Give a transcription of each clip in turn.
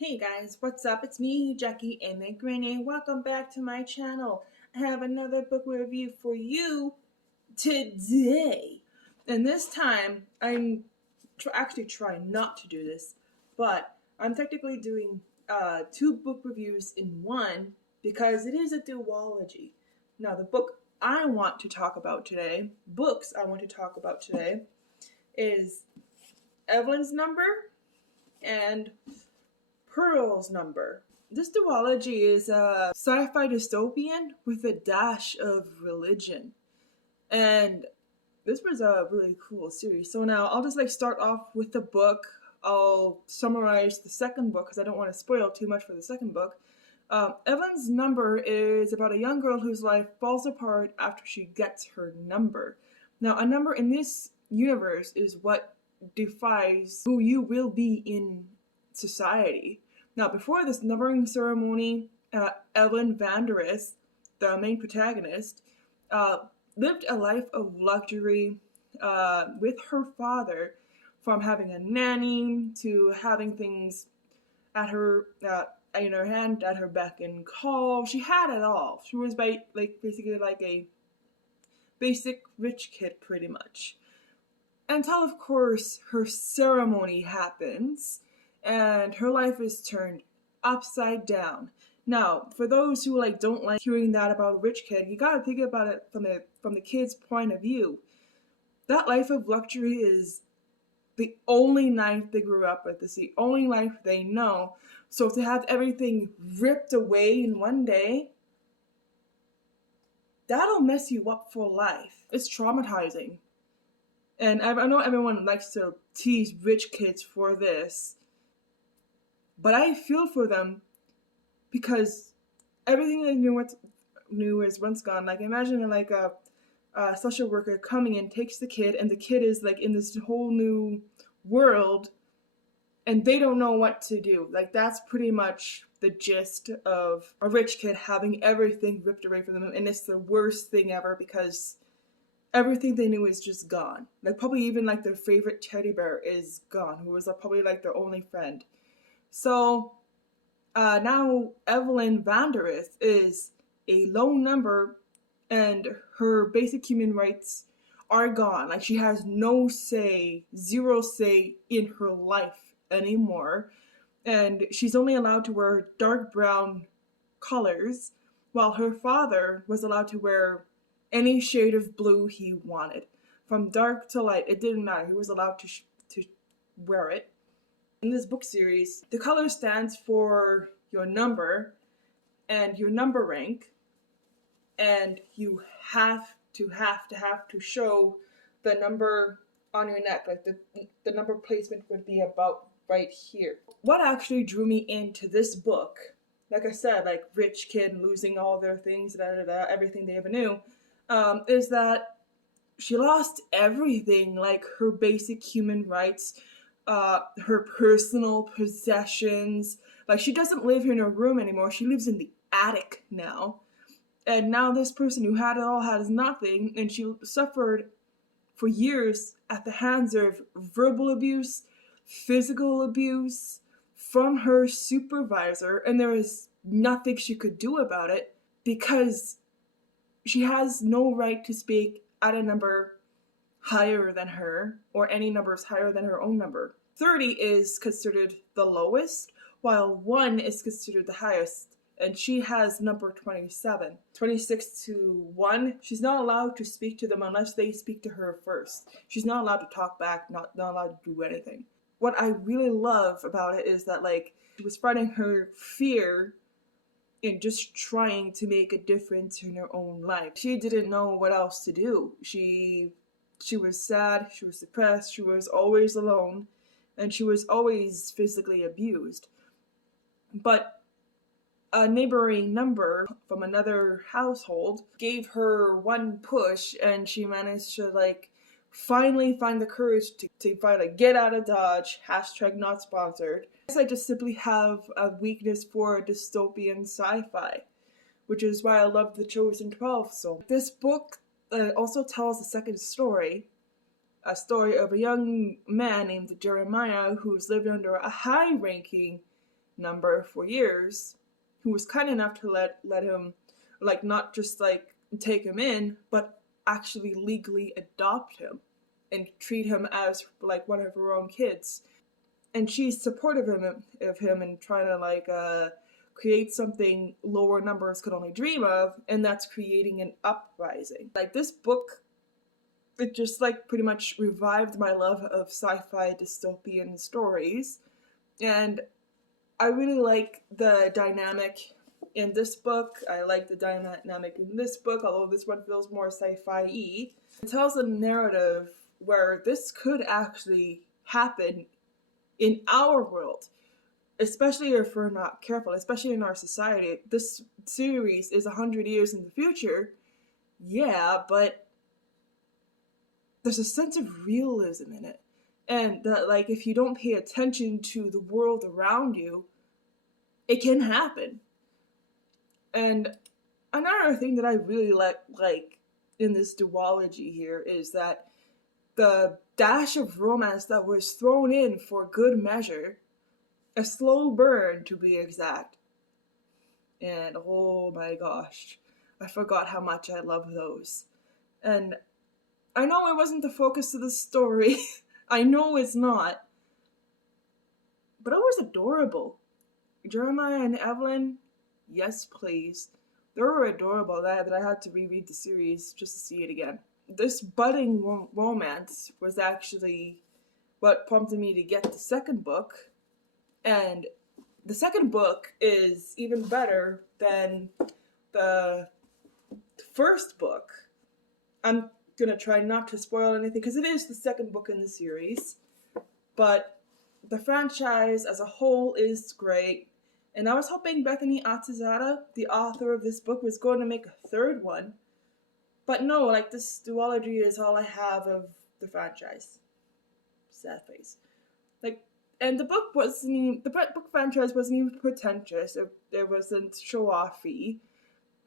Hey guys, what's up? It's me, Jackie and welcome back to my channel. I have another book review for you today. And this time, I'm actually trying not to do this, but I'm technically doing two book reviews in one because it is a duology. Now, the book I want to talk about today, is Evalene's Number and Pearl's Number. This duology is a sci-fi dystopian with a dash of religion. And this was a really cool series. So now I'll just start off with the book. I'll summarize the second book because I don't want to spoil too much for the second book. Evalene's Number is about a young girl whose life falls apart after she gets her number. Now, a number in this universe is what defines who you will be in society. Now, before this numbering ceremony, Evelyn Vanderis, the main protagonist, lived a life of luxury with her father, from having a nanny to having things at her in her hand, at her beck and call. She had it all. She was basically like a basic rich kid, pretty much. Until, of course, her ceremony happens and her life is turned upside down. Now, for those who don't like hearing that about a rich kid, you gotta think about it from the kid's point of view. That life of luxury is the only life they grew up with. It's the only life they know. So to have everything ripped away in one day, that'll mess you up for life. It's traumatizing. And I know everyone likes to tease rich kids for this, but I feel for them because everything they knew is once gone. Like, imagine a social worker coming in, takes the kid, and the kid is in this whole new world, and they don't know what to do. That's pretty much the gist of a rich kid having everything ripped away from them, and it's the worst thing ever because everything they knew is just gone. Probably even their favorite teddy bear is gone, who was probably their only friend. So now Evelene Vanderis is a low number, and her basic human rights are gone. She has no say, zero say in her life anymore, and she's only allowed to wear dark brown colors, while her father was allowed to wear any shade of blue he wanted. From dark to light, it didn't matter. He was allowed to wear it. In this book series, the color stands for your number and your number rank, and you have to show the number on your neck. The number placement would be about right here. What actually drew me into this book, like I said, rich kid losing all their things, everything they ever knew, is that she lost everything, her basic human rights, her personal possessions. She doesn't live in her room anymore. She lives in the attic now. And now this person who had it all has nothing, and she suffered for years at the hands of verbal abuse, physical abuse from her supervisor, and there is nothing she could do about it because she has no right to speak at a number higher than her, or any numbers higher than her own number. 30 is considered the lowest, while 1 is considered the highest, and she has number 27. 26 to 1, she's not allowed to speak to them unless they speak to her first. She's not allowed to talk back, not allowed to do anything. What I really love about it is that she was fighting her fear in just trying to make a difference in her own life. She didn't know what else to do. She was sad, she was depressed, she was always alone, and she was always physically abused. But a neighboring number from another household gave her one push, and she managed to finally find the courage to finally get out of Dodge, #not sponsored. I guess I just simply have a weakness for dystopian sci-fi, which is why I love The Chosen 12 so. This book also tells the second story, a story of a young man named Jeremiah who's lived under a high-ranking number for years, who was kind enough to let him, like, not just like take him in, but actually legally adopt him and treat him as like one of her own kids. And she's supportive of him and trying to like create something lower numbers could only dream of, and that's creating an uprising. Like, this book, it just like pretty much revived my love of sci-fi dystopian stories. And I really like the dynamic in this book. I like the dynamic in this book, although this one feels more sci-fi-y. It tells a narrative where this could actually happen in our world, especially if we're not careful, especially in our society. This series is 100 years in the future, yeah, but there's a sense of realism in it. And that, like, if you don't pay attention to the world around you, it can happen. And another thing that I really like in this duology here is that the dash of romance that was thrown in for good measure, a slow burn to be exact, and oh my gosh, I forgot how much I love those. And I know it wasn't the focus of the story, I know it's not, but it was adorable. Jeremiah and Evalene, yes please. They were adorable that I had to reread the series just to see it again. This budding romance was actually what prompted me to get the second book, and the second book is even better than the first book. I'm gonna try not to spoil anything because it is the second book in the series, but the franchise as a whole is great. And I was hoping Bethany Atazadeh, the author of this book, was going to make a third one. But no, like, this duology is all I have of the franchise. Sad face. Like, and the book franchise wasn't even pretentious. It wasn't show-offy.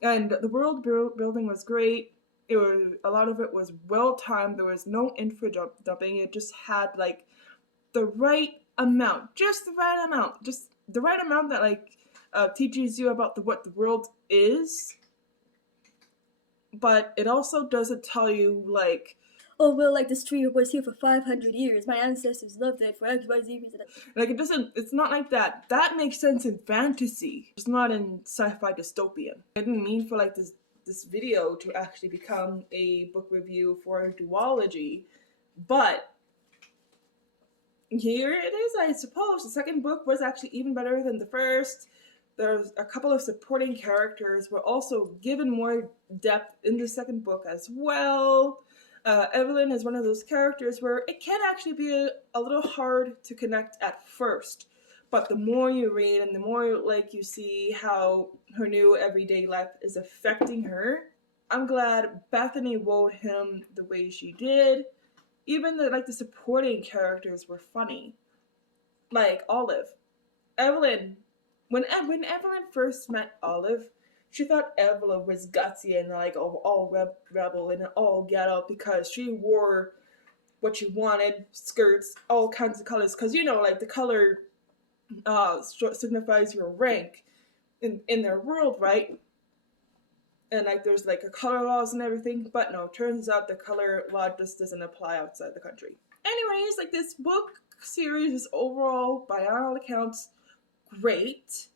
And the world building was great. A lot of it was well-timed. There was no info dumping. It just had, like, the right amount. Just the right amount. Just the right amount that, like, teaches you about what the world is. But it also doesn't tell you, like, oh, well, like, this tree was here for 500 years. My ancestors loved it for XYZ reason. Like, it's not like that. That makes sense in fantasy. It's not in sci-fi dystopian. I didn't mean for, like, this video to actually become a book review for a duology, but here it is, I suppose. The second book was actually even better than the first. There's a couple of supporting characters were also given more depth in the second book as well. Evalene is one of those characters where it can actually be a little hard to connect at first. But the more you read and the more, like, you see how her new everyday life is affecting her, I'm glad Bethany wrote him the way she did. Even the supporting characters were funny. Like Olive. Evalene. When Evalene first met Olive, she thought Evalene was gutsy and like all rebel and all ghetto because she wore what she wanted, skirts, all kinds of colors. Because, you know, like, the color signifies your rank in their world, right? And, like, there's, like, a color laws and everything. But no, turns out the color law just doesn't apply outside the country. Anyways, like, this book series is overall, by all accounts, great.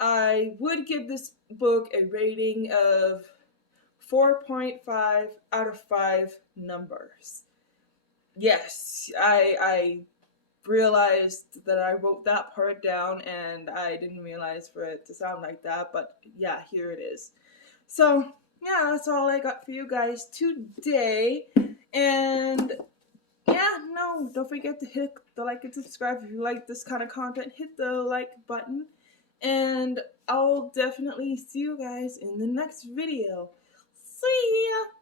I would give this book a rating of 4.5 out of 5 numbers. Yes, I realized that I wrote that part down and I didn't realize for it to sound like that, but yeah, here it is. So, yeah, that's all I got for you guys today. And yeah, no, don't forget to hit the like and subscribe if you like this kind of content. Hit the like button. And I'll definitely see you guys in the next video. See ya!